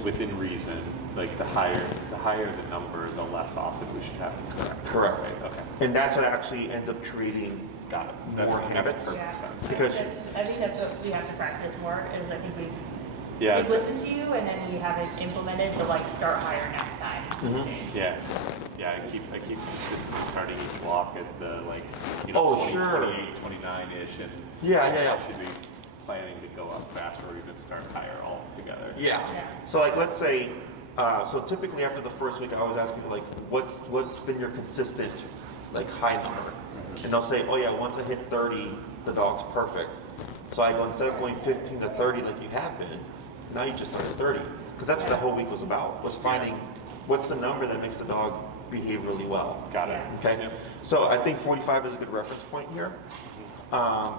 within reason, like the higher the number, the less often we should have to correct. Correct. Right, okay. And that's what actually ends up creating Got it. more That makes habits. perfect Yeah. sense. Because- I think that's what we have to practice more, is I think Yeah. we listen to you and then we have it implemented to like start higher next time. Mhm. Yeah. Yeah, I keep consistently starting each walk at the like, Oh, 20, sure. 28, 29-ish, and Yeah. I should be planning to go up faster or even start higher altogether. Yeah. Yeah. So like, let's say, so typically after the first week, I always ask people like, what's been your consistent like high number? And they'll say, oh yeah, once I hit 30, the dog's perfect. So I go, instead of going 15 to 30 like you have been, now you just start at 30. Because that's what the whole week was about, was finding what's the number that makes the dog behave really well. Got it. Okay? Yep. So I think 45 is a good reference point here,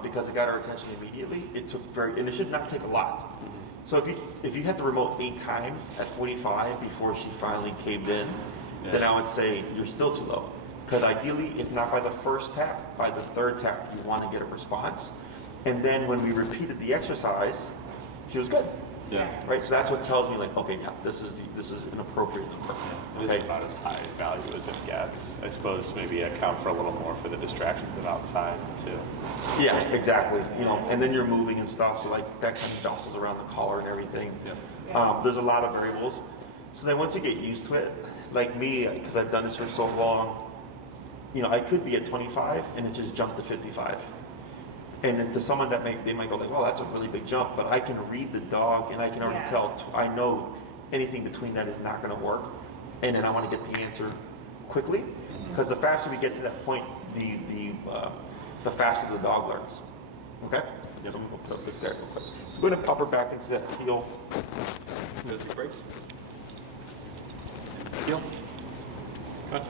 because it got our attention immediately. It took and it should not take a lot. So if you had the remote 8 times at 45 before she finally caved in, then I would say you're still too low. Because ideally, if not by the first tap, by the third tap, you want to get a response. And then when we repeated the exercise, she was good. Yeah. Right? So that's what tells me like, okay, yeah, this is an appropriate number. It Okay. is about as high value as it gets. I suppose maybe account for a little more for the distractions of outside too. Yeah, exactly. And then you're moving and stuff, so like that kind of jostles around the collar and everything. Yep. There's a lot of variables. So then once you get used to it, like me, because I've done this for so long, I could be at 25 and it just jumped to 55. And then to someone they might go like, well, that's a really big jump, but I can read the dog and I can already tell, I know anything between that is not going to work. And then I want to get the answer quickly, because the faster we get to that point, the faster the dog learns. Okay? So we'll put up this guy real quick. So we're going to pop her back into that heel. Josie, brace. Heel. Good.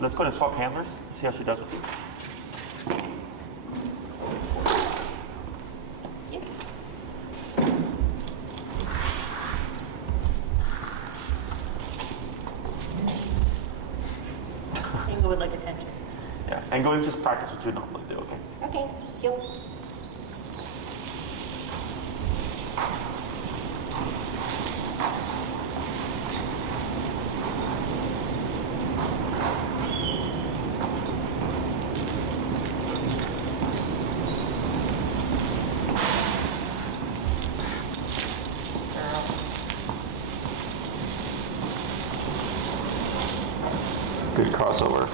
Let's go to swap handlers, see how she does with you. And go with like attention. Yeah, and go and just practice what you normally do, okay? Okay, heel. Good crossover.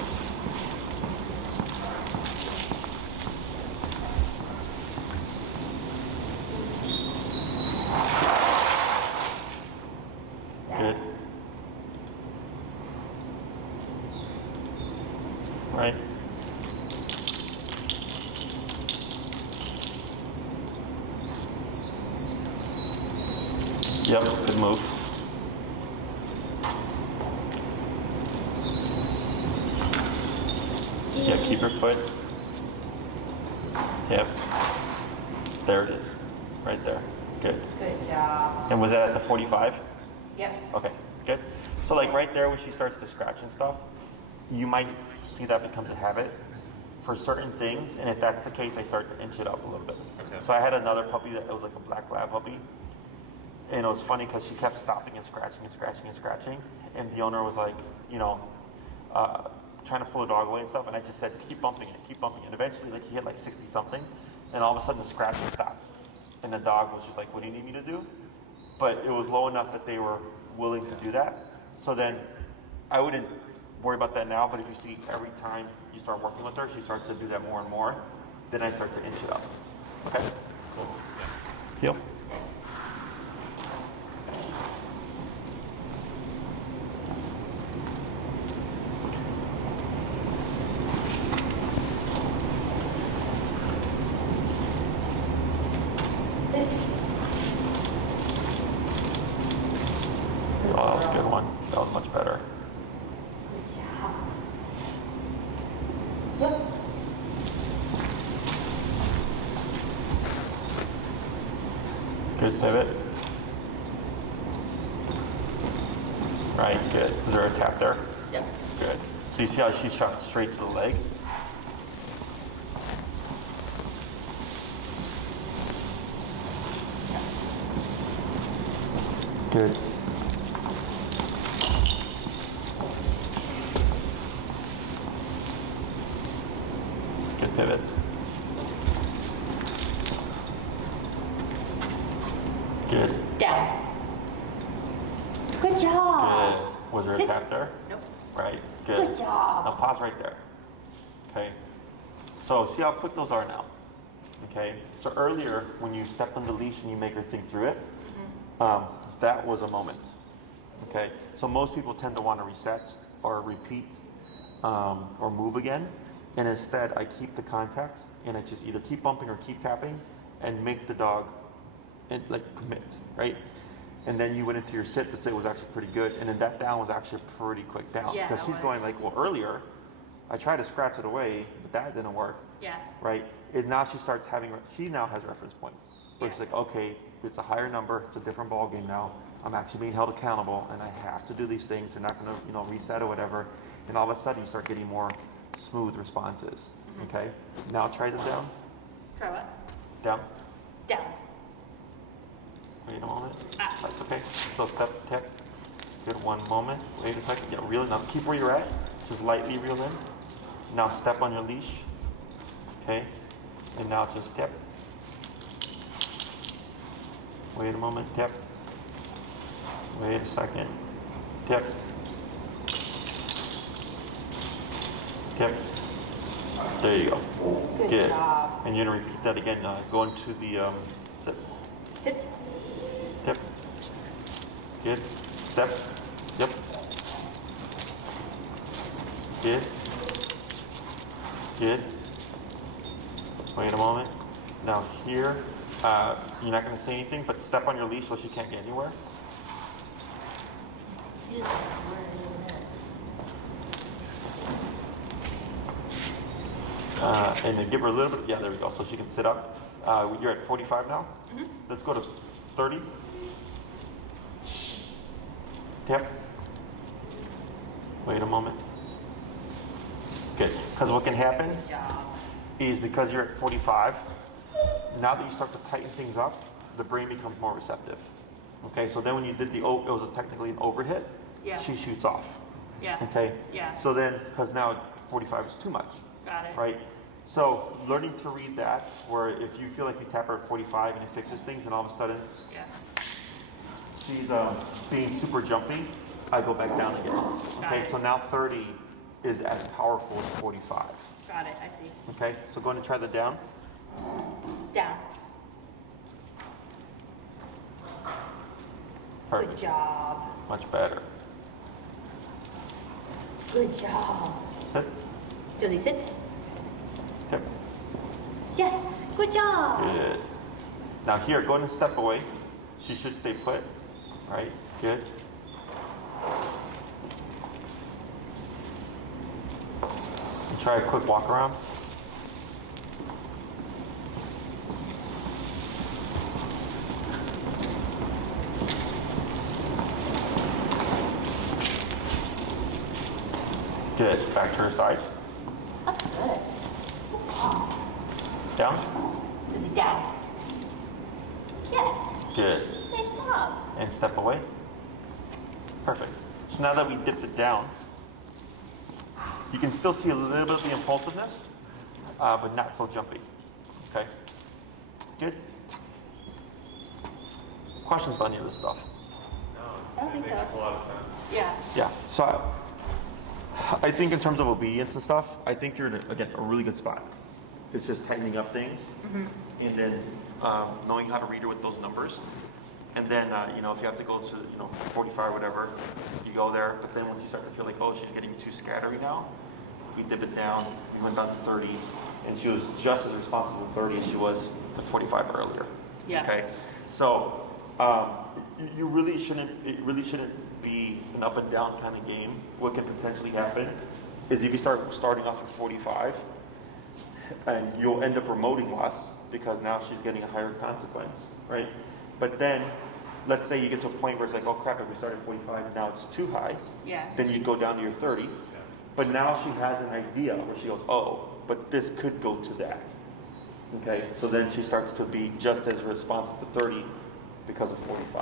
Good. Right. Yep, good move. Yeah, keep your foot. Yep. There it is. Right there. Good. Good job. And was that at the 45? Yep. Okay, good. So like right there when she starts to scratch and stuff, you might see that becomes a habit for certain things, and if that's the case, I start to inch it up a little bit. Okay. So I had another puppy that was like a black lab puppy, and it was funny because she kept stopping and scratching and scratching and scratching, and the owner was like, trying to pull the dog away and stuff, and I just said, keep bumping it, and eventually like he hit like 60 something, and all of a sudden the scratching stopped, and the dog was just like, what do you need me to do? But it was low enough that they were willing to do that. So then I wouldn't worry about that now, but if you see every time you start working with her, she starts to do that more and more, then I start to inch it up. Okay? Cool. Yeah. Heel. Oh, that was a good one. That was much better. pivot. Right, good. Is there a tap there? Yep. Good. So you see how she shot straight to the leg? Good. Good pivot. Good. Down. Good job. Good. Was there a Sit. tap there? Nope. Right, good. Good job. Now pause right there. Okay. So see how quick those are now. Okay. So earlier when you stepped on the leash and you make her think through it, that was a moment. Okay. So most people tend to want to reset or repeat or move again. And instead I keep the context and I just either keep bumping or keep tapping and make the dog commit, right? And then you went into your sit. The sit was actually pretty good, and then that down was actually a pretty quick down. Yeah, because it she's was. going like, well, earlier, I tried to scratch it away, but that didn't work, Yeah. right? And now she starts having, she now has reference points. Where Yeah. she's like, okay, it's a higher number, it's a different ball game now. I'm actually being held accountable, and I have to do these things. They're not going to, reset or whatever. And all of a sudden, you start getting more smooth responses. Okay. Now try the down. Try what? Down. Down. Wait a moment. Ah. That's okay. So step, tap. Good. One moment. Wait a second. Yeah, reel in. Now keep where you're at. Just lightly reel in. Now step on your leash. Okay. And now just tap. Wait a moment. Tap. Wait a second. Tap. Tap. There you go. Good job. And you're going to repeat that again. Go into the sit. Sit. Yep. Good. Step. Yep. Good. Good. Wait a moment. Now here, you're not going to say anything, but step on your leash so she can't get anywhere. She's like, "Where are you this?" And then give her a little bit. Yeah, there we go. So she can sit up. You're at 45 now. Let's go to 30. Tap. Wait a moment. Good. Because what can happen Good job. is because you're at 45, now that you start to tighten things up, the brain becomes more receptive. Okay, so then when you did it was technically an overhit, Yeah. she shoots off. Yeah. Okay? Yeah. So then, because now 45 is too much, Got it. right? So learning to read that, where if you feel like you tap her at 45 and it fixes things, and all of a sudden Yeah. she's being super jumpy, I go back down again. Got Okay, it. so now 30 is as powerful as 45. Got it. I see. Okay, so go ahead and try the down. Down. Perfect. Good job. Much better. Good job. Sit. Josie, sit. Yep. Yes. Good job. Good. Now here, go ahead and step away. She should stay put. Right? Good. And try a quick walk around. Good. Back to her side. That's good. Down. Josie, down. Yes. Good. Nice job. And step away. Perfect. So now that we dipped it down, you can still see a little bit of the impulsiveness, but not so jumpy. Okay? Good? Questions about any of this stuff? I don't think It makes so. a lot of sense. Yeah. Yeah. So I think in terms of obedience and stuff, I think you're in, again, a really good spot. It's just tightening up things and then knowing how to read her with those numbers. And then, if you have to go to, 45 or whatever, you go there. But then once you start to feel like, oh, she's getting too scattery now, we dip it down. We went down to 30. And she was just as responsible at 30 as she was to 45 earlier. Yeah. Okay? So it really shouldn't be an up and down kind of game. What can potentially happen is if you starting off at 45, and you'll end up promoting less because now she's getting a higher consequence, right? But then, let's say you get to a point where it's like, oh crap, if we started 45 and now it's too high, Yeah. then you go down to your 30. But now she has an idea where she goes, oh, but this could go to that. Okay, so then she starts to be just as responsive to 30 because of 45.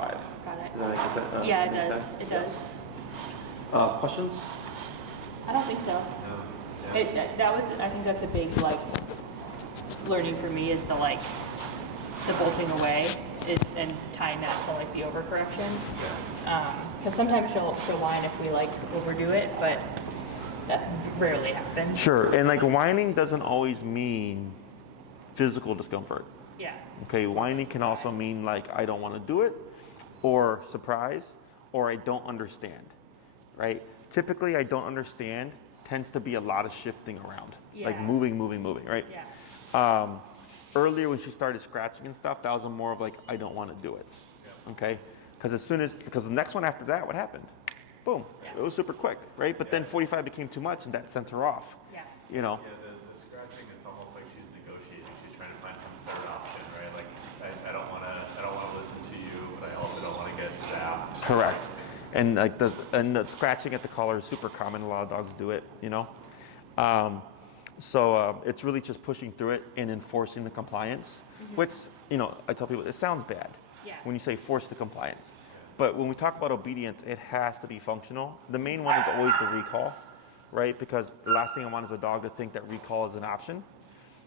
Got it. Does that make sense? Yeah, it make does. sense? It does. Questions? I don't think so. That was, I think that's a big, like, learning for me is the, like, the bolting away and tying that to, like, the overcorrection. Because sometimes she'll whine if we, like, overdo it, but that rarely happens. Sure, and like whining doesn't always mean physical discomfort. Yeah. Okay, whining can also mean like I don't want to do it, or surprise, or I don't understand, right? Typically, I don't understand tends to be a lot of shifting around, like Yeah. moving, right? Yeah. Earlier when she started scratching and stuff, that was a more of like I don't want to do it, okay? Because the next one after that, what happened? Boom, Yeah. it was super quick, right? But then 45 became too much, and that sent her off. Yeah. You know. Yeah, the scratching, it's almost like she's negotiating. She's trying to find some third option, right? Like, I don't want to listen to you, but I also don't want to get zapped. Correct. And like the scratching at the collar is super common. A lot of dogs do it, you know. So it's really just pushing through it and enforcing the compliance, which, you know, I tell people it sounds bad Yeah. when you say force the compliance. But when we talk about obedience, it has to be functional. The main one is always the recall, right? Because the last thing I want is a dog to think that recall is an option,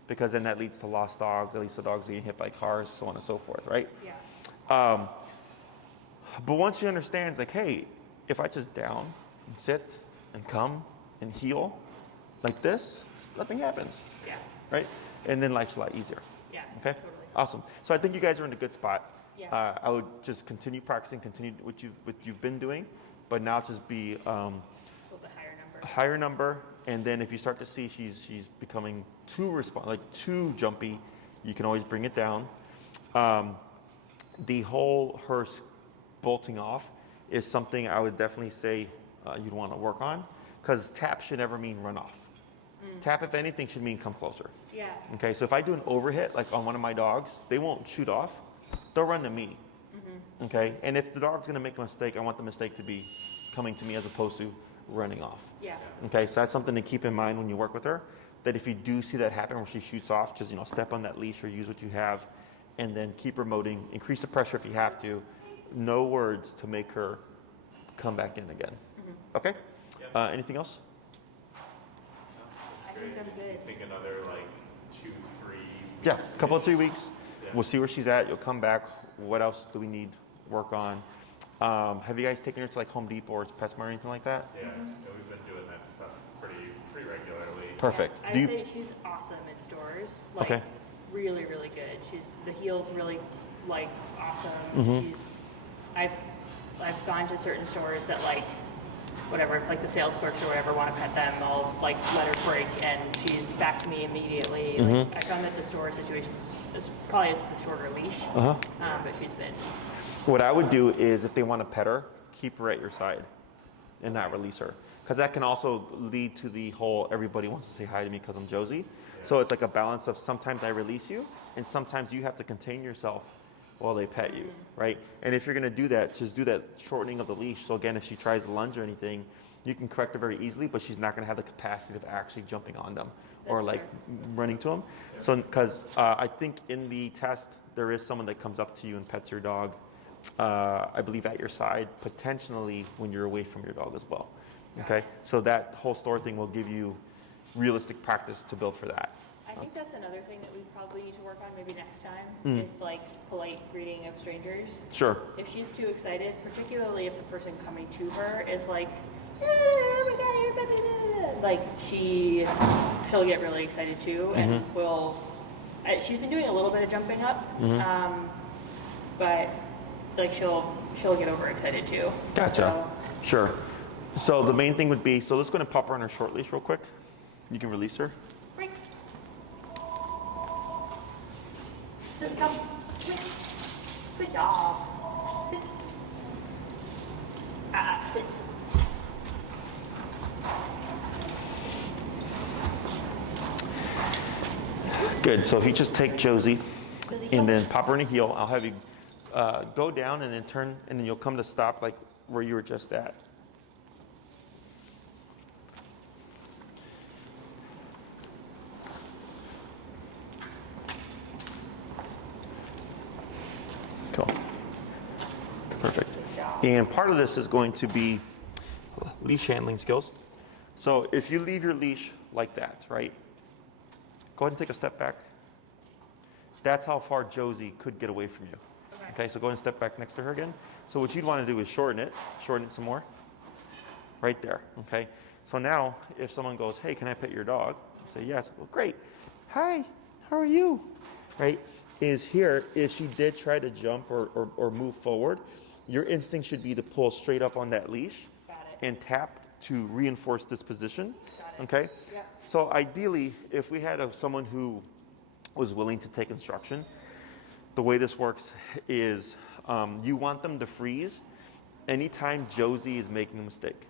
because then that leads to lost dogs, that leads to dogs getting hit by cars, so on and so forth, right? Yeah. But once she understands, like, hey, if I just down and sit and come and heel like this, nothing happens, Yeah. right? And then life's a lot easier. Yeah. Okay, Totally. awesome. So I think you guys are in a good spot. Yeah. I would just continue practicing, continue what you've been doing, but now just be A little bit higher number. a higher number. And then if you start to see she's becoming too jumpy, you can always bring it down. The whole her bolting off is something I would definitely say you'd want to work on, because tap should never mean run off. Tap, if anything, should mean come closer. Yeah. Okay, so if I do an overhit, like on one of my dogs, they won't shoot off. They'll run to me. Okay, and if the dog's going to make a mistake, I want the mistake to be coming to me as opposed to running off. Yeah. Okay, so that's something to keep in mind when you work with her, that if you do see that happen where she shoots off, just, you know, step on that leash or use what you have, and then keep remoting, increase the pressure if you have to. No words to make her come back in again. Okay? Anything else? I think I'm good. I think another like 2-3 Yeah, weeks. a couple of 3 weeks. Yeah. We'll see where she's at. You'll come back. What else do we need work on? Have you guys taken her to like Home Depot or PetSmart or anything like that? Yeah, we've been doing that stuff pretty regularly. Perfect. I Do would you, say she's awesome in stores. Like, Okay. really, really good. The heel's really, like, awesome. Mhm. I've gone to certain stores that, like, whatever, like the sales clerks or whatever want to pet them, I'll, like, let her break and she's back to me immediately. Like, I found that the store situations, it's the shorter leash, Uh-huh. but she's been, What I would do is, if they want to pet her, keep her at your side and not release her. Because that can also lead to the whole everybody wants to say hi to me because I'm Josie. So it's like a balance of sometimes I release you and sometimes you have to contain yourself while they pet you, right? And if you're going to do that, just do that shortening of the leash. So again, if she tries to lunge or anything, you can correct her very easily, but she's not going to have the capacity of actually jumping on them or That's like fair. running to them. So because I think in the test, there is someone that comes up to you and pets your dog, I believe at your side, potentially when you're away from your dog as well. Okay, so that whole store thing will give you realistic practice to build for that. I think that's another thing that we probably need to work on maybe next time, Mm. is like polite greeting of strangers. Sure. If she's too excited, particularly if the person coming to her is like, oh my god, you're baby," like she'll get really excited too, and she's been doing a little bit of jumping up, but like she'll get overexcited too. Gotcha. So, Sure. So the main thing would be, so let's go and pop her on her short leash real quick. You can release her. break. Just come. Good job. Sit. Sit. Good. So if you just take Josie Josie, and come. then pop her in a heel, I'll have you go down and then turn, and then you'll come to stop like where you were just at. Cool. Perfect. And part of this is going to be leash handling skills. So if you leave your leash like that, right? Go ahead and take a step back. That's how far Josie could get away from you. Okay, so go ahead and step back next to her again. So what you'd want to do is shorten it some more. Right there, okay? So now, if someone goes, hey, can I pet your dog? You say yes, well, great. Hi, how are you? Right, is here, if she did try to jump or move forward, your instinct should be to pull straight up on that leash and tap to reinforce this position, okay? Yep. So ideally, if we had someone who was willing to take instruction, the way this works is you want them to freeze anytime Josie is making a mistake.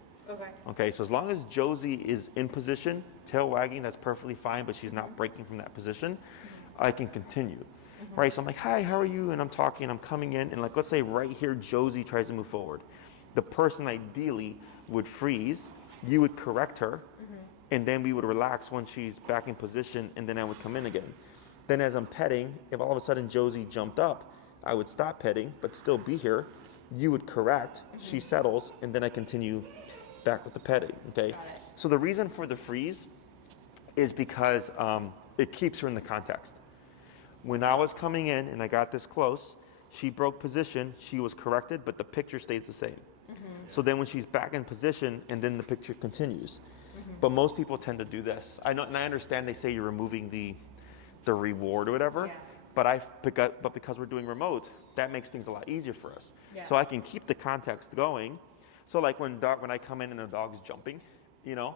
Okay, so as long as Josie is in position, tail wagging, that's perfectly fine, but she's not breaking from that position, I can continue. Right, so I'm like, hi, how are you? And I'm talking, I'm coming in, and like, let's say right here, Josie tries to move forward. The person ideally would freeze, you would correct her, and then we would relax when she's back in position, and then I would come in again. Then as I'm petting, if all of a sudden Josie jumped up, I would stop petting, but still be here. You would correct, she settles, and then I continue back with the petting, okay? So the reason for the freeze is because it keeps her in the context. When I was coming in and I got this close, she broke position, she was corrected, but the picture stays the same. So then when she's back in position, and then the picture continues. But most people tend to do this. I know, and I understand they say you're removing the reward or whatever, but because we're doing remote, that makes things a lot easier for us. So I can keep the context going. So like when I come in and the dog's jumping, you know,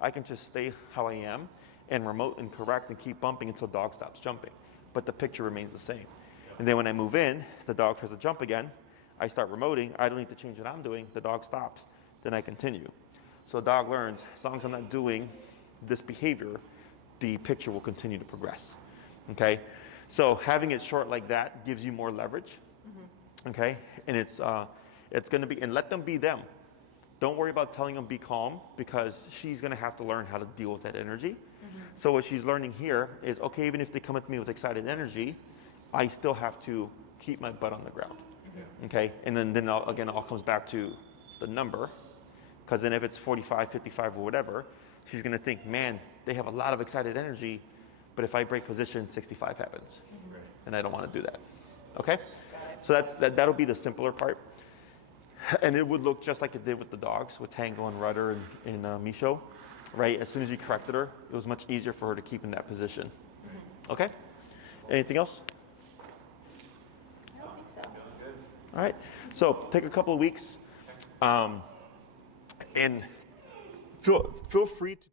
I can just stay how I am and remote and correct and keep bumping until dog stops jumping. But the picture remains the same. And then when I move in, the dog tries to jump again, I start remoting, I don't need to change what I'm doing, the dog stops, then I continue. So the dog learns, as long as I'm not doing this behavior, the picture will continue to progress, okay? So having it short like that gives you more leverage, okay? And it's gonna be, and let them be them. Don't worry about telling them be calm, because she's gonna have to learn how to deal with that energy. So what she's learning here is, okay, even if they come at me with excited energy, I still have to keep my butt on the ground, okay? And then again, it all comes back to the number, because then if it's 45, 55, or whatever, she's gonna think, man, they have a lot of excited energy, but if I break position, 65 happens. And I don't wanna do that, okay? So that'll be the simpler part. And it would look just like it did with the dogs, with Tango and Rudder and Misho, right? As soon as you corrected her, it was much easier for her to keep in that position. Okay? Anything else? I don't think so. All right. So take a couple of weeks, and feel free to